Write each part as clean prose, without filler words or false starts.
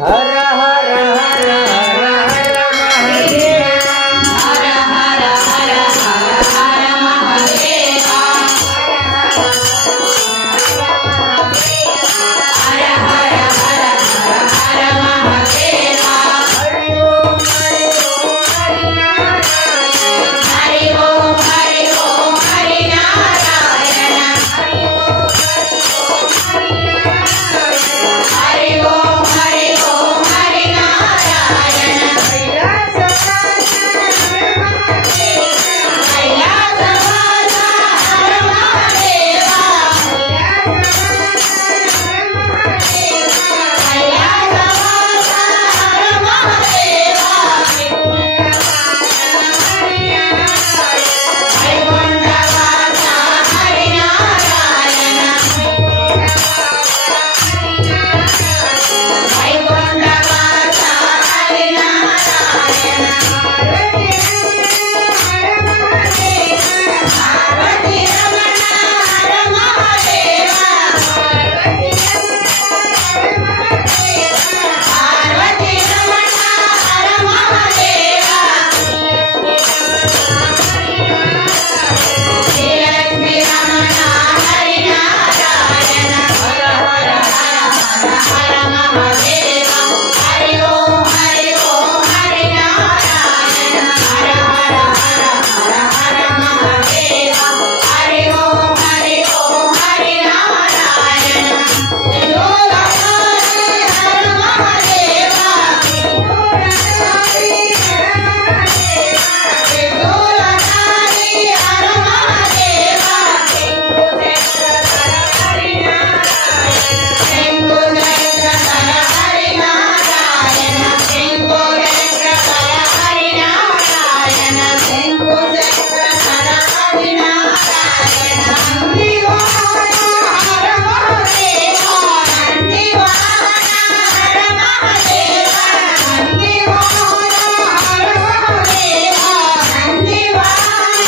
हर हर हर हर हर Mahadev हर हर हर हर हर Mahadeva हर हर हर हर हर Mahadeva Hari Om Hari Narayan Hari Om Hari Narayan Hari Om Hari Narayan कैलासवासा हर Mahadeva कैलासवासा हर Mahadeva वैकुंठवासा Hari Narayan वैकुंठवासा Hari Narayan Parvati रमण हर Mahadeva Parvati रमण हर Mahadeva Sreelakshmi रमण Hari Narayan हर हर हर हर Mahadeva Hari Om Hari Narayan हर हर हर हर Mahadeva Hari Om Hari Narayan जोगमारे हर Mahadeva जोगमारे हर Mahadeva शंभुचक्र Hari Narayan शंभुचक्र Hari Narayan शंभुचक्र Hari Narayan नंदीवाहन हर Mahadeva नंदीवाहन हर Mahadeva नंदीवाहन हर Mahadeva नंदीवाहन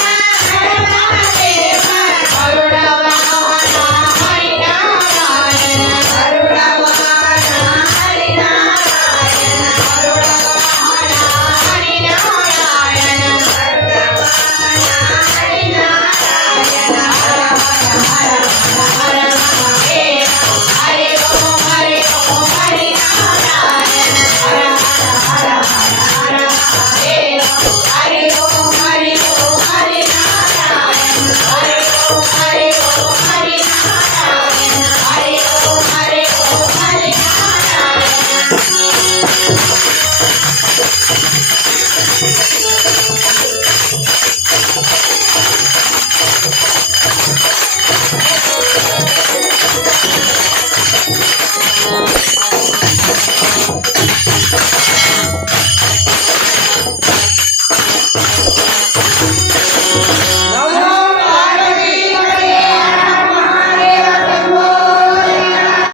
हर Mahadeva गरुडवाहन Hari Narayan गरुडवाहन Hari Narayan गरुडवाहन Hari Narayan गरुडवाहन Hari Narayan हर हर हर हर Mahadeva Hari Om Hari Narayan हर हर हर हर हर Mahadeva Hari Om Hari Narayan Hari Om Hari Narayan Hari Om Hari Narayan